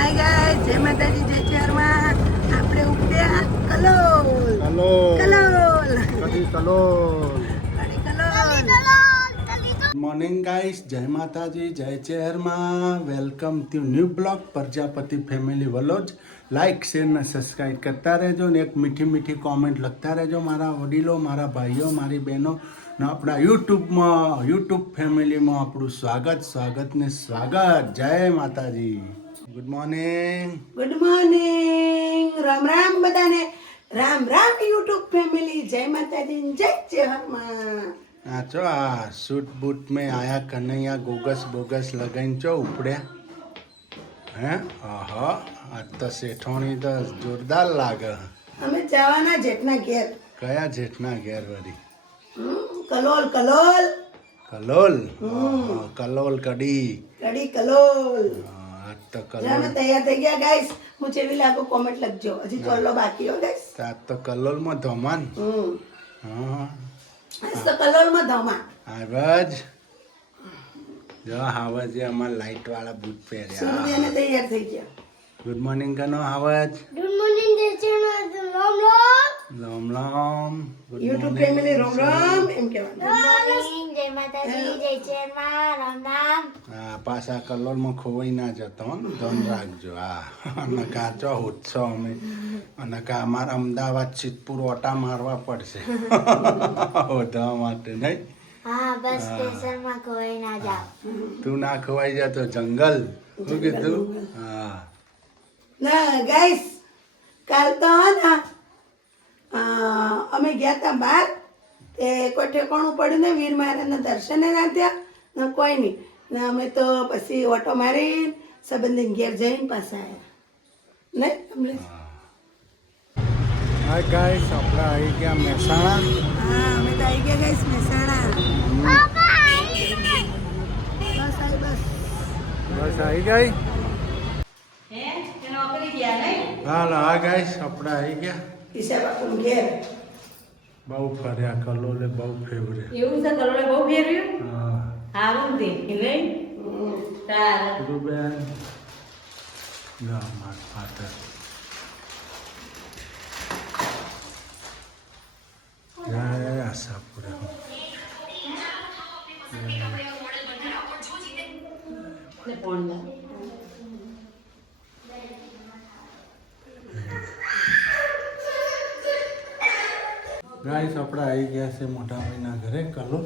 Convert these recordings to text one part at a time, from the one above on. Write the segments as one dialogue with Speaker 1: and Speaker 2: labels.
Speaker 1: હાય ગાય જય માતાજી જય ચારમાં. આપણે ઉપડ્યા
Speaker 2: Kalol. Hello
Speaker 1: Kalol. Kalol.
Speaker 2: Morning guys જય માતાજી જય ચેરમાં. Welcome to new blog Prajapati family vlog like share ને સબસ્ક્રાઈબ કરતા રહેજો ને એક મીઠી મીઠી કોમેન્ટ લખતા રહેજો મારા વડીલો મારા ભાઈઓ મારી બહેનો ને આપણા યુટ્યુબમાં યુટ્યુબ ફેમિલીમાં આપણું સ્વાગત સ્વાગત ને સ્વાગત. જય માતાજી. Good morning
Speaker 1: good morning Ram Ram બધાને. Ram Ram YouTube family. જય માતાજી જય જય
Speaker 2: હનુમાન. હા ચો આ સૂટ બૂટ મેં આયા કનૈયા ગોગસ બોગસ લગાઈને ચો ઉપડ્યા. હે? આહા. આ તો શેઠોણી તો જોરદાર લાગે.
Speaker 1: અમે જવાના જેઠના ઘેર.
Speaker 2: કયા જેઠના ઘેર વળી?
Speaker 1: કલોલ કલોલ.
Speaker 2: કલોલ. કલોલ કડી.
Speaker 1: કડી કલોલ.
Speaker 2: હા, તો કલોલ.
Speaker 1: તૈયાર થઈ ગયા ગાઈસ હું જેવી લાગુ કોમેન્ટ લખજો. હજી ચોલ્લો બાકી હો ગાઈસ
Speaker 2: આ તો કલોલમાં ધમાન
Speaker 1: હમ.
Speaker 2: હા.
Speaker 1: તો કલોલમાં ધમાન
Speaker 2: આવજ. જો હાવજે અમાર લાઈટ વાળા બૂટ પહેર્યા
Speaker 1: સુરભી તૈયાર થઈ ગયા.
Speaker 2: ગુડ મોર્નિંગ કનો હાવજ
Speaker 3: good
Speaker 2: morning Ram Ram
Speaker 1: YouTube family Ram Ram એમ કહેવાનું.
Speaker 3: જય માતાજી જય ચેરમાં રામ રામ.
Speaker 2: હા પાછા કલોલમાં ખોવાઈ ના જતો ને ધન રાખજો. હા અને કાચો ઉત્સવ અમે. અને કા અમારે અમદાવાદ સિદ્ધપુર ઓટા મારવા પડશે. ઓઢવા માટે નહીં?
Speaker 3: હા બસ સ્ટેશનમાં કોઈ ના જાવ
Speaker 2: તું ના ખોવાઈ જા તો જંગલ. શું કીધું? હા.
Speaker 1: ના ગાઈસ કાલ તો હે અમે ગયા હતા બહાર તે કોઈ ઠેકાણું પડ્યું ને વીર મહારાજના દર્શને ના થયા ને કોઈ નહીં. ને અમે તો પછી ઓટો મારી સંબંધી ઘેર જઈને પાછા આવ્યા નહીં અમને?
Speaker 2: હાય ગાઈસ આપણે આવી ગયા મહેસાણા.
Speaker 1: હા અમે તો આવી ગયા ગાઈસ મહેસાણા. બસ આવી બસ.
Speaker 2: બસ આવી ગઈ? હાલ હા ગાઈસ આપણે આવી ગયા.
Speaker 1: ઈશા બાપુ ઘેર
Speaker 2: બહુ ફર્યા કલોલે બહુ ફેવરે
Speaker 4: એવું છે કલોડે બહુ ફેર્યું
Speaker 2: હા
Speaker 4: હારું તે નહીં તાર
Speaker 2: ગુરુબેન ના માર ફાધર ગાઈસ આપણે આવી ગયા છે મોટા ભાઈના ઘરે કલોલ.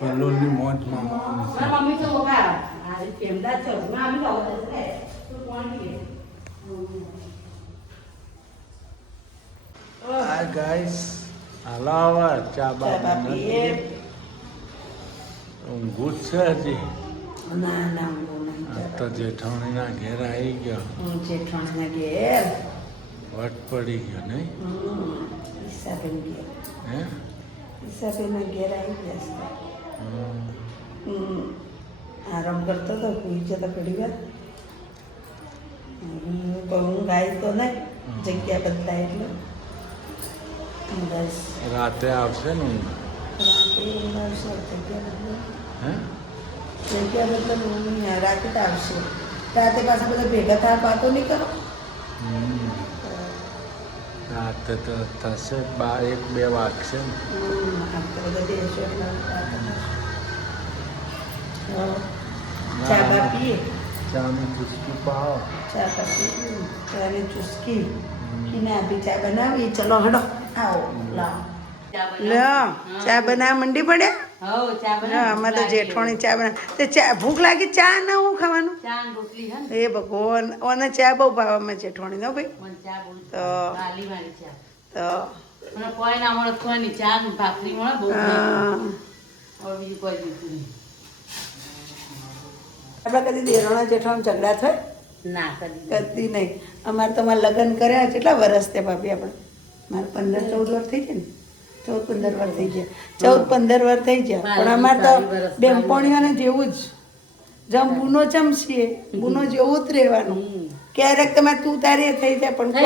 Speaker 2: કલોલની મોજ માણવાની છે.
Speaker 4: મારા મમ્મી તો બકા આ
Speaker 2: ગાઈસ હાલો ચા બા ઊંઘું છે હજી.
Speaker 1: ના ના
Speaker 2: તો જેઠાણીના ઘેર આવી ગયો.
Speaker 1: જેઠાણીના ઘેર?
Speaker 2: વટ પડી ગયો નહીં
Speaker 1: હમ, ઈશાબેન ઘેર
Speaker 2: હે
Speaker 1: ઈશાબેનના ઘેર આવી ગયા છે
Speaker 2: હમ.
Speaker 1: હમ, આરામ કરતો હતો સુઈ જતો ઘડી વાર હમ, પણ હું ગાય તો નહીં જગ્યા બદલાય એટલે હું બસ
Speaker 2: રાતે આવશે ને ઊંઘ
Speaker 1: રાતે ઊંઘ આવશે જગ્યા બદલે
Speaker 2: હે
Speaker 1: જગ્યા બદલે ઊંઘ નહીં આવે. રાતે તો આવશે રાતે પાછા બધા ભેગા થવા વાતો નહીં કરો
Speaker 2: હમ. રાતે તો થશે. બા એક બે વાગશે ને.
Speaker 1: તો. હા. ચા
Speaker 2: ચાની ચુસ્કી પાવો
Speaker 1: ચા પછી ચાની ચુસ્કી. કિના ચા બનાવી? ચલો હડો. આવો લાવો. લ્યો ચા બનાવ મંડી
Speaker 4: હો ચા
Speaker 1: લ્યો આમાં તો જેઠોણી ચા બના તે ચા ભૂખ લાગી ચા ના હું ખાવાનું? એ ભગવાન ઓને ચા બહુ ભાવે અમે જેઠોણી નો ભાઈ. તો
Speaker 4: આલી વાળી ચા.
Speaker 1: તો
Speaker 4: મને કોઈ ના મળે કોઈ ચા ને ભાખરી મળે બહુ બીજું કોઈ જોઈતું નહીં.
Speaker 1: આપણે કદી દેરાણા જેઠાણ ઝઘડા થાય?
Speaker 4: ના કદી
Speaker 1: કદી નહીં. અમારે તો મારે લગ્ન કર્યા કેટલા વર્ષ થયા ભાભી આપણે મારે પંદર ચૌદ વર્ષ થઈ ગયા ને. ચૌદ પંદર વાર થઈ ગયા. ચૌદ પંદર વાર થઈ ગયા. પણ અમારે તો બેનપણીઓને જેવું જ. જમ બુનો જમશીએ બુનો જેવું જ રહેવાનું. ક્યારેક તમે તું તારે થઈ જાય પણ
Speaker 4: તો.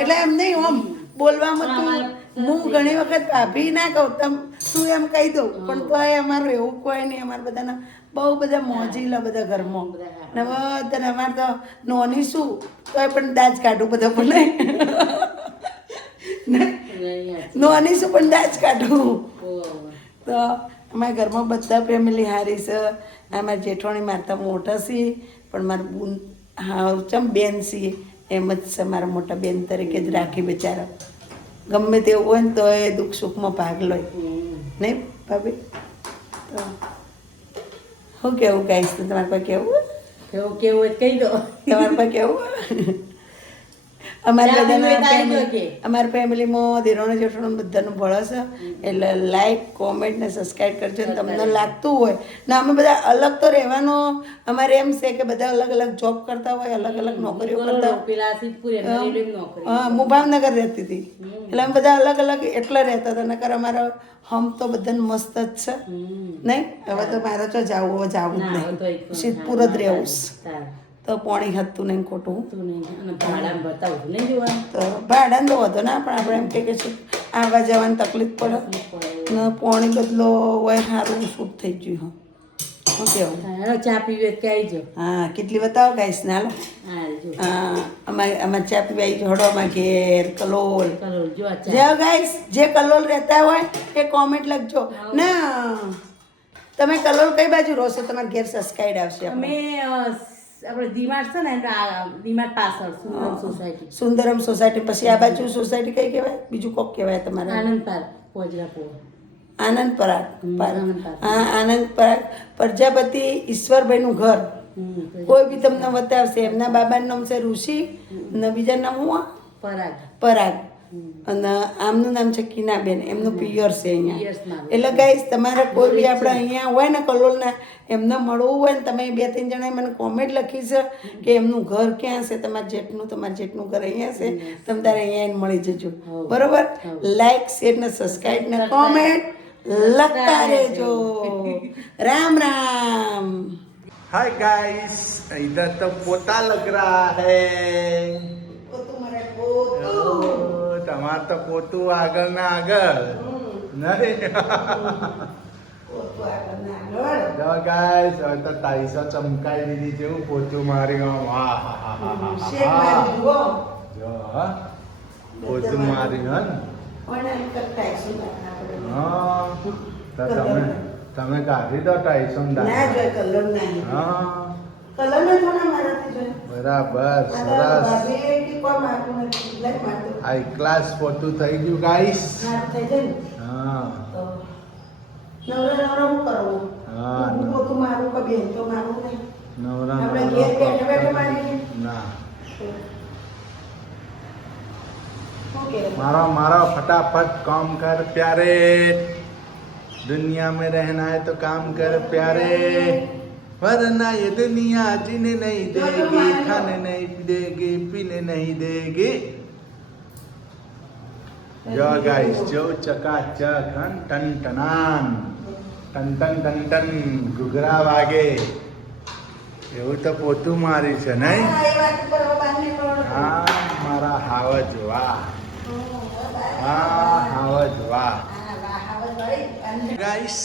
Speaker 1: એટલે એમ નહીં આમ બોલવામાં તું હું ઘણી વખત ભાભી ના કહું તમ તું એમ કહી દઉં પણ તોય અમારું એવું કોઈ નહીં અમારા બધાના બહુ બધા મોજીલા બધા ઘરમાં. ને બધાને અમારે તો નોની શું તોય પણ દાજ કાઢું બધા બોલે નોની શું પણ દાજ કાઢું. તો અમારા ઘરમાં બધા ફેમિલી હારી છે. અમારા જેઠવાણી મારતા મોટા છે પણ મારા બુન હા ચમ બેન છે. એમ જ છે મારા મોટા બેન તરીકે જ રાખી બિચારા. ગમે તેવું હોય ને તો એ દુઃખ સુખમાં ભાગ લે. નહીં ભાભી? તો શું કેવું ગાઈશ તમારે પાસે કેવું
Speaker 4: કેવું કેવું કહી દો.
Speaker 1: તમારે પાસે કેવું અમારા બધાના? અમારા ફેમિલીમાં દેરોને જેઠોનો બધાનું ભળો છે એટલે લાઈક કોમેન્ટ ને સબસ્ક્રાઈબ કરજો ને તમને લાગતું હોય. ને અમે બધા અલગ તો રહેવાનો અમારે એમ છે કે બધા અલગ અલગ જોબ કરતા હોય અલગ અલગ નોકરીઓ કરતા હોય. હા ભાવનગર રહેતી હતી. એટલે અમે બધા અલગ અલગ એટલે રહેતા હતા નકર અમારો હમ તો બધાને મસ્ત જ છે. નહીં? હવે તો મારે તો જવું જવું જ નહીં. સિદ્ધપુર જ રહેવું. તો પોણી હતું નહીં ખોટું.
Speaker 4: તું નહીં અને નહીં જોવાનું?
Speaker 1: તો ભાડાને તો વધુ ના પણ આપણે એમ કે છે આવવા જવાની તકલીફ પડે. ને પોણી બદલો હોય સારું શૂટ થઈ ગયું હા શું કેવું
Speaker 4: ચા પીવે કે આવી જાઓ?
Speaker 1: હા કેટલી બતાવો ગાઈશ ના
Speaker 4: હા
Speaker 1: અમારે અમારે ચા પીવા આવી જોડો અમારે ઘેર કલોલ.
Speaker 4: કરોલ જો
Speaker 1: જે ગાઈસ જે કલોલ રહેતા હોય એ કોમેન્ટ લખજો. ના તમે કલોલ કઈ બાજુ રહો છો? તમારે ઘેર સસ્કાઈડ આવશે
Speaker 4: અમે આપણે ડીમાર્ટ છે ને ડીમાર્ટ પાછળ સુંદરમ સોસાયટી.
Speaker 1: સુંદરમ સોસાયટી. પછી આ બાજુ સોસાયટી કઈ કહેવાય? બીજું કોક કહેવાય તમારે.
Speaker 4: આનંદ પાર્ક પોજરાપુર
Speaker 1: આનંદ પરાગ
Speaker 4: આનંદ
Speaker 1: હા આનંદ પરાગ પ્રજાપતિ ઈશ્વરભાઈનું ઘર. કોઈ બી તમને બતાવશે એમના બાબાનું નામ છે ઋષિ. ને બીજા નામ હું?
Speaker 4: પરાગ.
Speaker 1: પરાગ. અને આમનું નામ છે કિનાબેન. એમનું પિયર છે અહીંયા. એટલે ગાઈસ તમારે કોઈ બી આપણે અહીંયા હોય ને કલોલના એમને મળવું હોય ને તમે બે ત્રણ જણાએ મને કોમેન્ટ લખી છે કે એમનું ઘર ક્યાં છે તમારા જેટનું તમારા જેટનું ઘર અહીંયા છે તમે તારે અહીંયા આવીને મળી જજો બરોબર લાઈક શેર ને સબસ્ક્રાઈબ ને કોમેન્ટ લખતા રહેજો રામ રામ
Speaker 2: हाय गाइस इधर तो पोता लग रहा है ઓ, તમાર તો પોતું આગળ ના આગળ નહીં જો ગાઈસ હવે તો તાઈસો ચમકાઈ દીધી છે હું પોતું મારી આમ. હા, હા, હા. જો હા. પોતું મારી હન? હા તો તમે તમે કાઢી દો ટાઈસો
Speaker 1: ના જોઈએ કલર નહીં
Speaker 2: હા.
Speaker 1: કલર ને થોડા મારાથી
Speaker 2: બરાબર સરસ.
Speaker 1: ભાભીએ કે કોઈ મારતું નથી. લઈ મારતું.
Speaker 2: હાઈ ક્લાસ પોતું થઈ ગયું ગાઈસ
Speaker 1: મારું થઈ જાય
Speaker 2: હા.
Speaker 1: નવરા નવરા હું કરવું
Speaker 2: હા,
Speaker 1: હું
Speaker 2: ન-
Speaker 1: પોતું મારું કે બેન તો મારું નહીં
Speaker 2: નવરા
Speaker 1: આપણે
Speaker 2: નવરા
Speaker 1: ઘેર બેઠા બેઠા
Speaker 2: કરો.
Speaker 1: મારીએ.
Speaker 2: ના
Speaker 1: શું કહેવાય?
Speaker 2: मारो मारो फटाफट काम कर प्यारे दुनिया में रहना है तो काम कर प्यारे वरना ये दुनिया जीने नहीं देगी खाने नहीं देगी पीने नहीं देगी જો ગાઈસ જો ચકાચક હન ટન ટનાન ટન ટન ટન ટન ઘૂઘરા વાગે. એવું તો પોતું મારી છે નહીં?
Speaker 1: હા,
Speaker 2: મારા હાવજ વાહ. હા હાવજ વાહ. ગાઈસ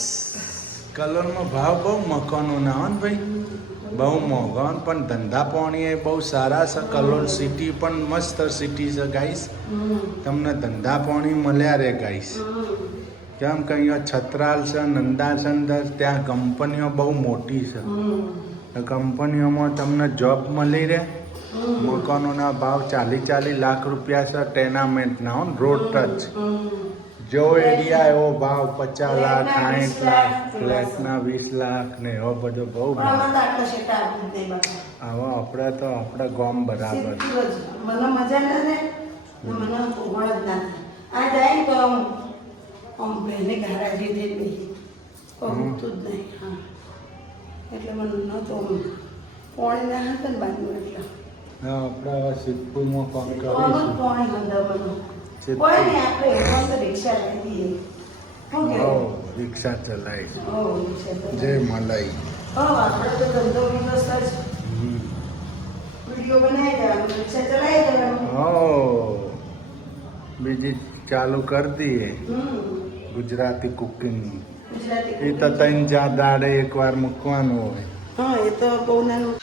Speaker 2: કલોલમાં ભાવ બહુ મકાનો ના ને ભાઈ? બહુ મોંઘા પણ ધંધા પાણી એ બહુ સારા છે. કલોલ સિટી પણ મસ્ત સિટી છે ગાઈસ તમને ધંધા પાણી મળ્યા રે ગાઈસ કેમ કે અહીંયા છત્રાલ છે નંદાસન ત્યાં કંપનીઓ બહુ મોટી છે. કંપનીઓમાં તમને જોબ મળી રહે. મકાનોના ભાવ ચાલી ચાલી લાખ રૂપિયા છે ટેનામેન્ટના હો રોડ ટચ જો એરિયા એવો ભાવ પચાસ લાખ સાઠ લાખ ફ્લેટના વીસ લાખ ને એવો બધો બહુ. આવો આપણે તો આપણે ગોમ બરાબર.
Speaker 1: મને મજા ના મને જ ના આ જાય તો આમ બહેને ઘારાજી દે નહીં. પહોંચતું જ નહીં હા. એટલે મને નહોતો પોણી ના હતા ને બાજુ એટલે.
Speaker 2: હા, સિદ્ધપુરમાં કામ
Speaker 1: આનું
Speaker 2: કરીશું
Speaker 1: પોણી ગંધાવાનું કોઈ નહીં આપણે એવું રિક્ષા લઈ દઈએ
Speaker 2: રિક્ષા જય મલાઈ.
Speaker 1: આપણે તો ધંધો વિગસ જ. વીડિયો બનાવી દેવાનો રિક્ષા ચલાવી દેવાનું.
Speaker 2: હો બીજી ચાલુ કરી દઈએ.
Speaker 1: હમ.
Speaker 2: ગુજરાતી કુકિંગ
Speaker 1: ગુજરાતી
Speaker 2: એ તો ત્રણ ચાર દાડે એકવાર મૂકવાનું હોય.
Speaker 1: હા એ તો બહુ નાનું.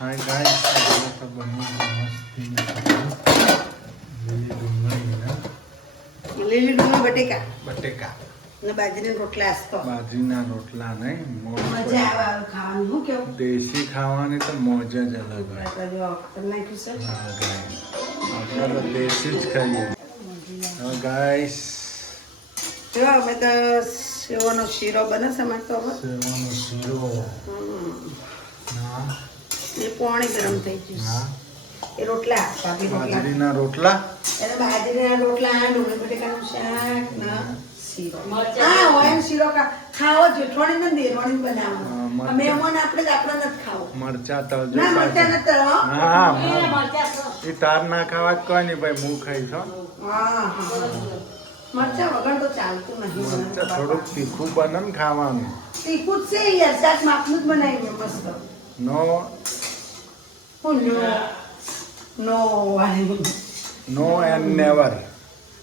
Speaker 2: હાય ગાઈસ તો બની લીલી
Speaker 1: ડુંગળી બટેકા.
Speaker 2: બટેકા.
Speaker 1: ને બાજરીના રોટલા આસતો
Speaker 2: બાજરીના રોટલા નહીં મોજ
Speaker 1: મજા આવે ખાવાનું. હું કેવું?
Speaker 2: દેશી ખાવાની તો મોજ જ અલગ હોય.
Speaker 1: આપણે
Speaker 2: દેશી જ ખાઈએ. હા ગાઈસ
Speaker 1: જો અમે તો સેવાનો શીરો બને છે અમારે તો હવે.
Speaker 2: સેવાનો શીરો.
Speaker 1: એ પાણી ગરમ થઈ ગયું એ રોટલા ભાભી રોટલા
Speaker 2: બાજરીના રોટલા?
Speaker 1: એને બાજરીના રોટલા ડુંગળી બટેકાનું શાક ના. શીરો. હા હોય શીરો ખાવો જેઠવાણી ને દેરવાણી
Speaker 2: હા,
Speaker 1: મહેમાન આપણે જ આપણે નથી ખાવો
Speaker 2: મરચા તળજો.
Speaker 1: ના મરચાં
Speaker 2: પાછા.
Speaker 1: નથી
Speaker 2: હા
Speaker 4: એને
Speaker 2: હા.
Speaker 4: મરચાં તો.
Speaker 2: એ તાર ના ખાવા કોઈ નહીં ભાઈ હું ખાઈશ હો.
Speaker 1: મરચાં વગર તો ચાલતું
Speaker 2: મરચા થોડુંક તીખું બને ને ખાવાનું.
Speaker 1: તીખું જ છે યાર. માપનું જ બનાવીએ મસ્ત.
Speaker 2: નો.
Speaker 1: હું નો. નો
Speaker 2: એન્ડ નેવર.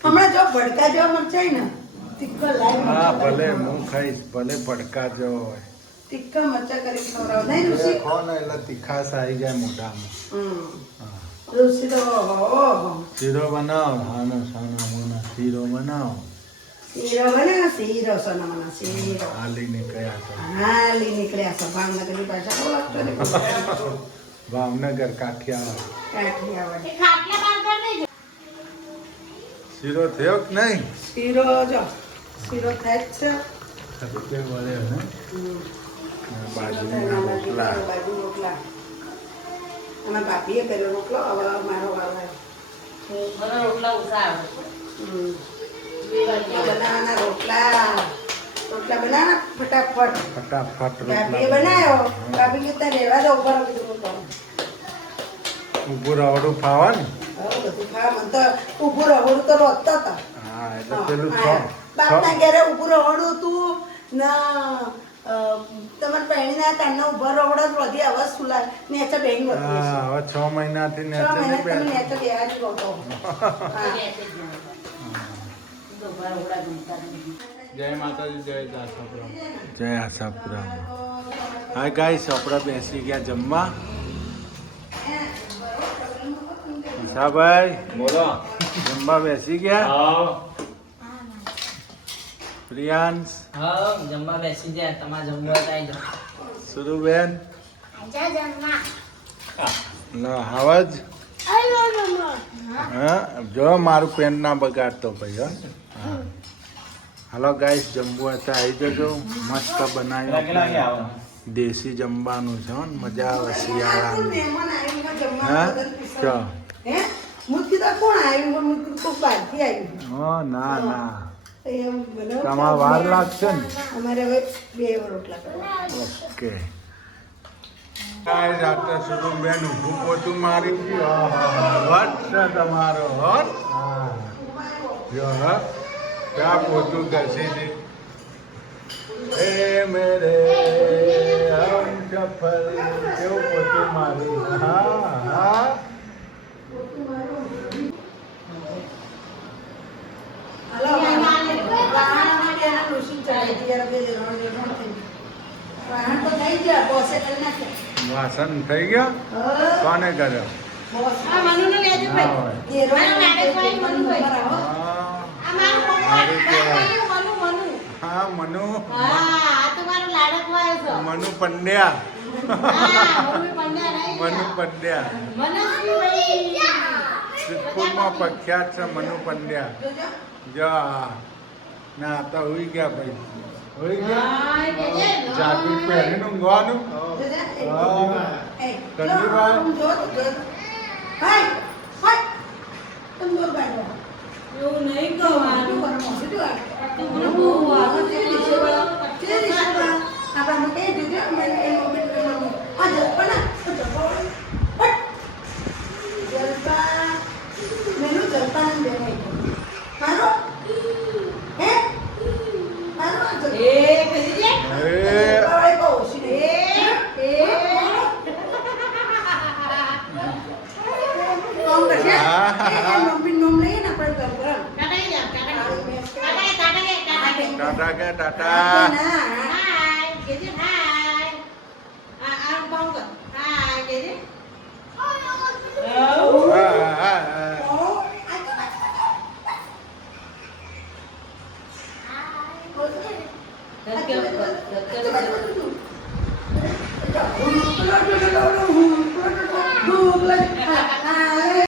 Speaker 1: હમણાં જો ભડકા જેવા મરચાં ને તીખા લાઈવ
Speaker 2: હા ભલે હું ખાઈશ ભલે પડકા જો હોય.
Speaker 1: તીખા મરચાં કરી ખવડાવ નહીં ઋષિ.
Speaker 2: ખો ને એટલે તીખાશ આવી જાય મોઢામાં.
Speaker 1: ઋષિ તો
Speaker 2: શીરો બનાવો. હાનો સાનો મોનો શીરો બનાવો.
Speaker 1: શીરો શીરો શીરો. હાલી નીકળ્યા છે. ભાવનગરની ભાષા
Speaker 2: ભાવનગર કાઠિયાવાડ.
Speaker 1: કાઠિયાવાડી.
Speaker 2: શીરો થયો કે નહીં?
Speaker 1: શીરો જો. શીરો થાય જ છે
Speaker 2: રોટલા
Speaker 1: ભાભીએ રોટલો. હવે મારો
Speaker 4: રોટલા.
Speaker 1: બનાવવાના રોટલા રોટલા ફટાફટ
Speaker 2: ફટાફટ
Speaker 1: ભાભીએ બનાવ્યો ભાભી કીધું રહેવા દો ઉપર.
Speaker 2: ઊભું રવડું ફાવા ને
Speaker 1: બધું મને તો ઊભું તો રોજતો હતો
Speaker 2: હા એટલે પેલું
Speaker 1: બાપના ઘરે ઊભું રહોડું તું ના તમારા બહેનના કાનના ઊભા રહોડો જ વધી અવાજ સુલાય નેચે બેન
Speaker 2: હા હવે છ મહિનાથી
Speaker 1: છ મહિના તમે બેહા જ રહો
Speaker 4: ઊભા.
Speaker 2: જય માતાજી જય આશાપુરા જય આશાપુરા. હા ગાઈસ આપણે બેસી ગયા જમવા. ઈશાભાઈ
Speaker 5: બોલો.
Speaker 2: જમવા બેસી ગયા?
Speaker 5: હા.
Speaker 2: પ્રિયાંશ
Speaker 6: હા જમવા બેસી જાય તમારે જમવા આવી જાઓ.
Speaker 2: સુરુબેન
Speaker 3: આજા જમવા.
Speaker 2: ના હવાજ. હા જો મારું પેન ના બગાડતો ભાઈ હો. હા. હાલો ગાઈસ જમવું હતા આવી જજો. મસ્ત બનાવ્યું દેશી જમવાનું છે ને મજા આવે
Speaker 1: શિયાળા
Speaker 2: શિયાળાની. હા? ચો.
Speaker 1: હે?
Speaker 2: ના ના. તમારે વાર લાગશે ને?
Speaker 1: અમારે હવે બે રોટલા
Speaker 2: ઓકે. ગાઈસ આ તો સુરુ બેન ઊભું પોતું મારી. ગયું વટ છે તમારો હટ. જો હ પોતું ઘસી દી એ મેરે હમ સફર કેવું પોતું મારી? હા હા
Speaker 1: હાલો વાહણમાં કે એના ડોશી ચડાઈ હતી યાર બે જણ જણ થઈ ગયું. વાહણ તો થઈ ગયા બોસે કરી નાખ્યા
Speaker 2: વાસણ થઈ ગયા
Speaker 1: હા,
Speaker 2: કોને કર્યો
Speaker 1: બોસ.
Speaker 3: આ મનુને લેજો
Speaker 2: ના
Speaker 3: ભાઈ
Speaker 2: હોય
Speaker 1: ઘેરો
Speaker 3: થઈ ગયા. કોને
Speaker 1: કર્યો?
Speaker 2: હા
Speaker 3: મનુ મનુ મનુ
Speaker 2: હા મનુ.
Speaker 3: હા આ તો મારો લાડકવાયો છે.
Speaker 2: મનુ પંડ્યા.
Speaker 3: મનુ પંડ્યા
Speaker 2: સિદ્ધપુરમાં પ્રખ્યાત છે મનુ પંડ્યા. જો. ના તો હોઈ ગયા ભાઈ. હોઈ ગયા? જાગૃત પહેરીને ઊંઘવાનું?
Speaker 1: બાંધો.
Speaker 4: એવું નહીં કહેવાનું.
Speaker 1: dadah. Dadah. Dadah. Dadah.